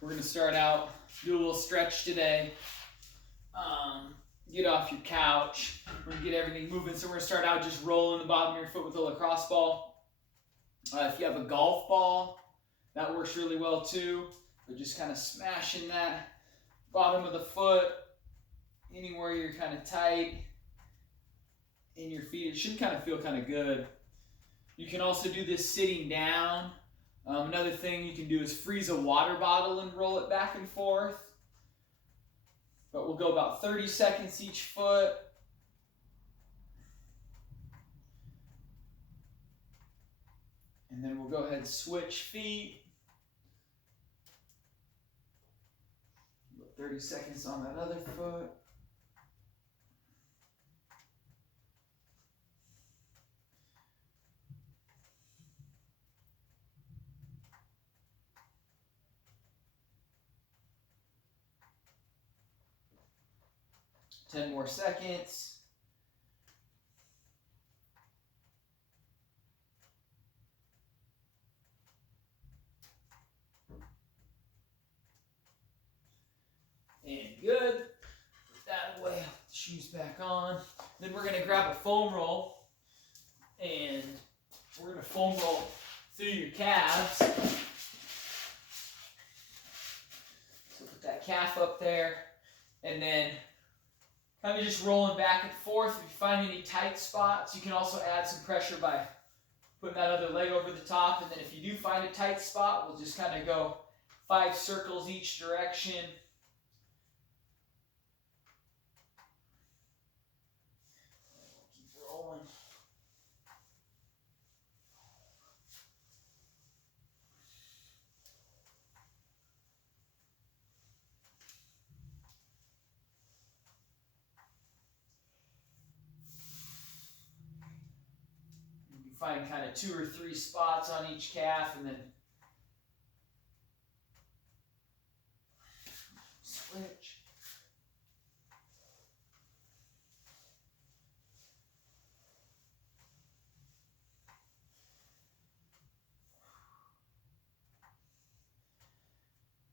We're going to start out, do a little stretch today. Get off your couch. We're going to get everything moving. So we're going to start out just rolling the bottom of your foot with a lacrosse ball. If you have a golf ball, that works really well too. But just kind of smashing that bottom of the foot anywhere you're kind of tight in your feet. It should kind of feel kind of good. You can also do this sitting down. Another thing you can do is freeze a water bottle and roll it back and forth. But we'll go about 30 seconds each foot. And then we'll go ahead and switch feet. 30 seconds on that other foot. Ten more seconds. And good. Put that away. Shoes back on. Then we're going to grab a foam roll. And we're going to foam roll through your calves. So put that calf up there. And then kind of just rolling back and forth. If you find any tight spots, you can also add some pressure by putting that other leg over the top. And then if you do find a tight spot, we'll just kind of go 5 circles each direction. Keep rolling. Find kind of 2 or 3 spots on each calf and then switch.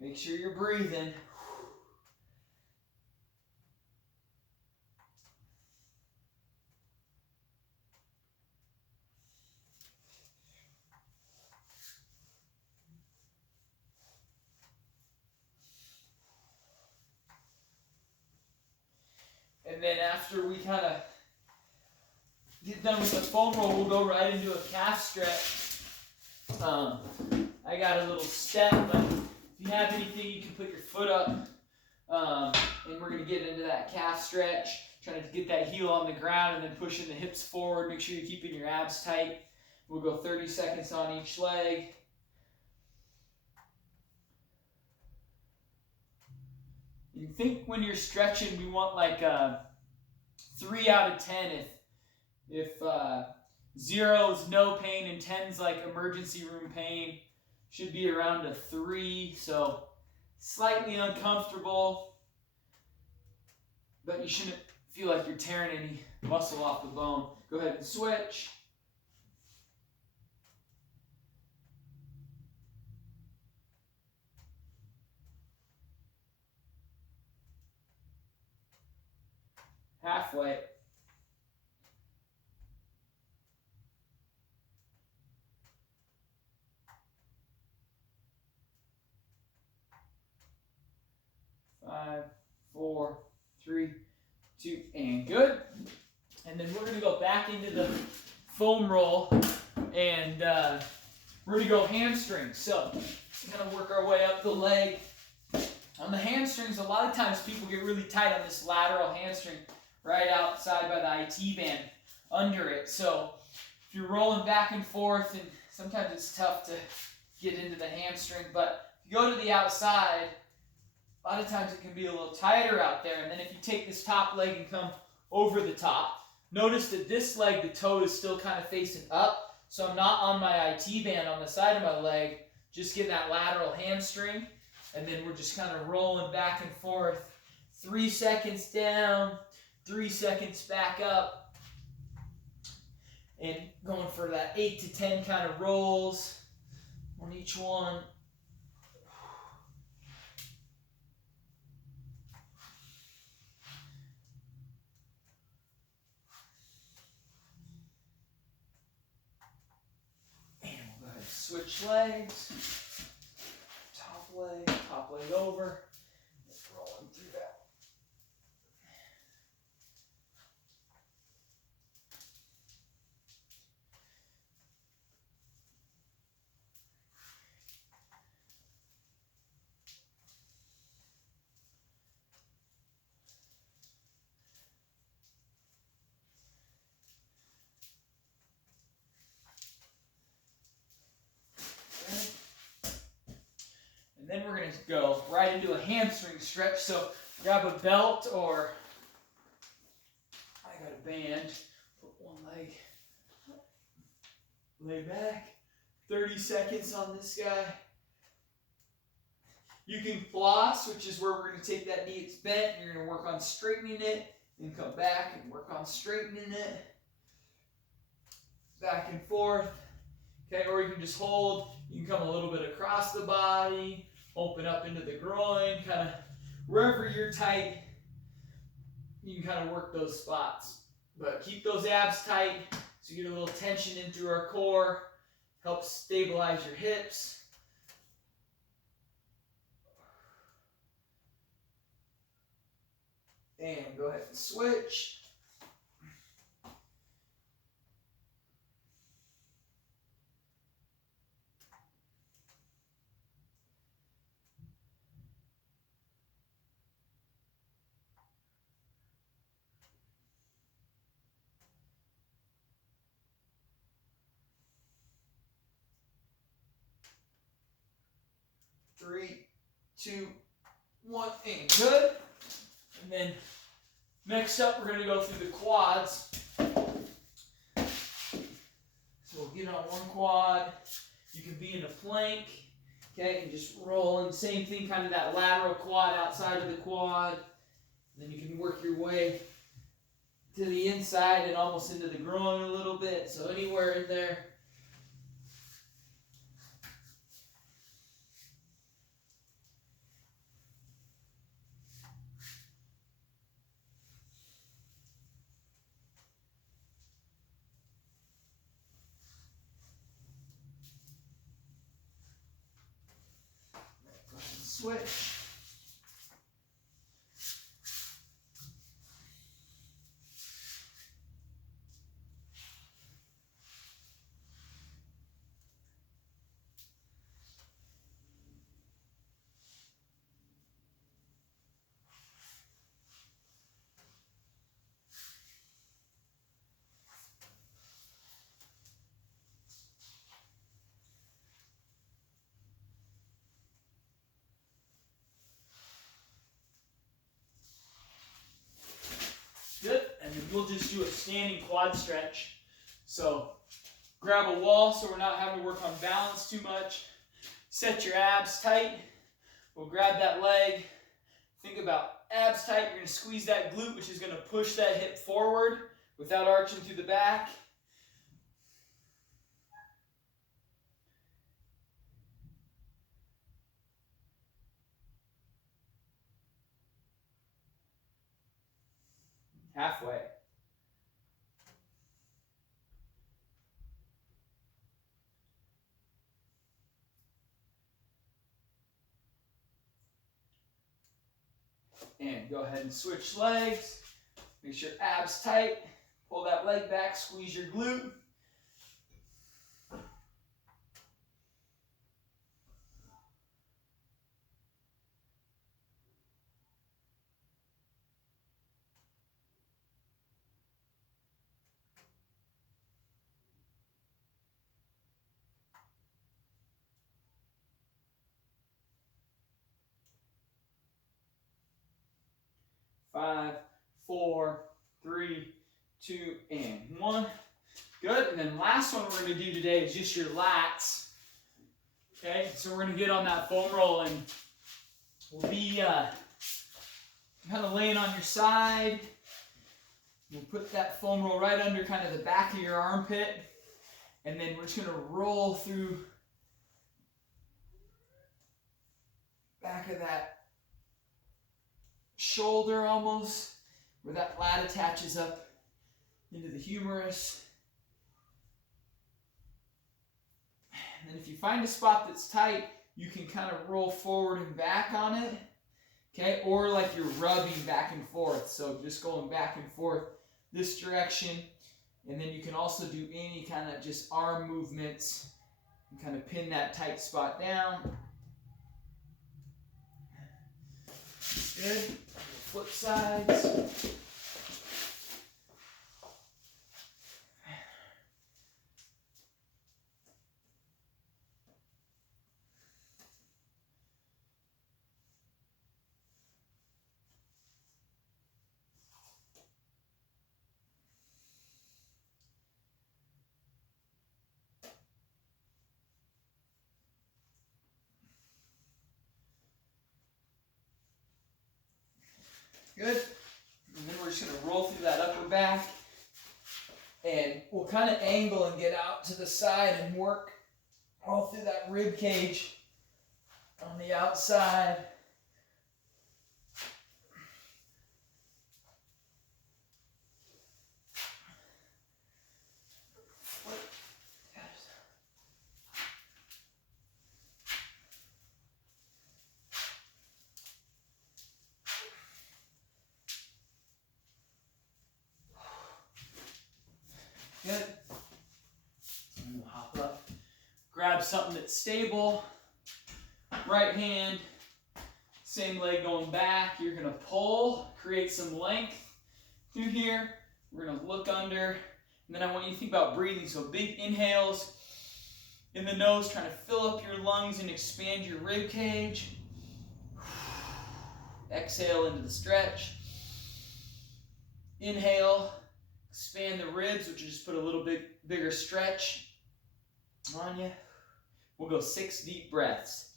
Make sure you're breathing. And then after we kind of get done with the foam roll, we'll go right into a calf stretch. I got a little step, but if you have anything, you can put your foot up. And we're going to get into that calf stretch, trying to get that heel on the ground and then pushing the hips forward. Make sure you're keeping your abs tight. We'll go 30 seconds on each leg. You think when you're stretching, we want like a 3 out of 10. If 0 is no pain and 10 is like emergency room pain, should be around a 3. So slightly uncomfortable, but you shouldn't feel like you're tearing any muscle off the bone. Go ahead and switch. Halfway. Five, 4, 3, 2, and good. And then we're going to go back into the foam roll, and we're going to go hamstrings. So kind of work our way up the leg. On the hamstrings, a lot of times people get really tight on this lateral hamstring right outside by the IT band under it. So if you're rolling back and forth, and sometimes it's tough to get into the hamstring, but if you go to the outside, a lot of times it can be a little tighter out there. And then if you take this top leg and come over the top, notice that this leg, the toe is still kind of facing up. So I'm not on my IT band on the side of my leg, just getting that lateral hamstring. And then we're just kind of rolling back and forth. 3 seconds down, 3 seconds back up. And going for that 8 to 10 kind of rolls on each one. switch legs. Top leg over. Rolling through that. And then we're going to go right into a hamstring stretch. So grab a belt, or I got a band. Put one leg, lay back. 30 seconds on this guy. You can floss, which is where we're going to take that knee that's bent, and you're going to work on straightening it, and come back and work on straightening it. Back and forth. Okay, or you can just hold. You can come a little bit across the body, open up into the groin, kind of wherever you're tight, you can kind of work those spots. But keep those abs tight so you get a little tension into our core, helps stabilize your hips. And go ahead and switch. Three, two, one, and good. And then next up, we're going to go through the quads. So we'll get on one quad. You can be in a plank, okay, and just roll. And same thing, kind of that lateral quad outside of the quad. And then you can work your way to the inside and almost into the groin a little bit. So anywhere in there. Switch. Good, and then we'll just do a standing quad stretch. So grab a wall so we're not having to work on balance too much. Set your abs tight. We'll grab that leg. Think about abs tight. You're going to squeeze that glute, which is going to push that hip forward without arching through the back. Halfway. And go ahead and switch legs. Make sure abs tight. Pull that leg back, squeeze your glute. Five, four, three, two, and one. Good. And then last one we're going to do today is just your lats. Okay, so we're going to get on that foam roll, and we'll be kind of laying on your side. We'll put that foam roll right under kind of the back of your armpit, and then we're just going to roll through back of that shoulder almost, where that lat attaches up into the humerus. And then if you find a spot that's tight, you can kind of roll forward and back on it. Okay, or like you're rubbing back and forth. So just going back and forth this direction. And then you can also do any kind of just arm movements and kind of pin that tight spot down. Good. Flip sides. Good. And then we're just going to roll through that upper back. And we'll kind of angle and get out to the side and work all through that rib cage on the outside. Good. And we'll hop up. Grab something that's stable. Right hand. Same leg going back. You're going to pull, create some length through here. We're going to look under. And then I want you to think about breathing. So big inhales in the nose, trying to fill up your lungs and expand your rib cage. Exhale into the stretch. Inhale. Expand the ribs, which is just put a little bit bigger stretch on you. We'll go 6 deep breaths.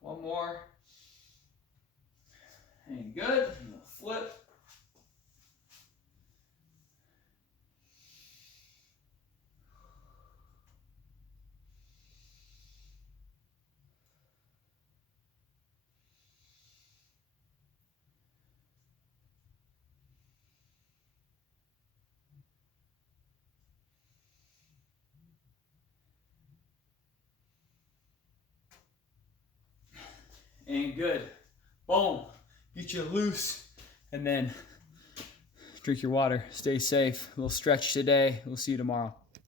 One more. And good. And we'll flip. And good. Boom. Get you loose. And then drink your water. Stay safe. A little stretch today. We'll see you tomorrow.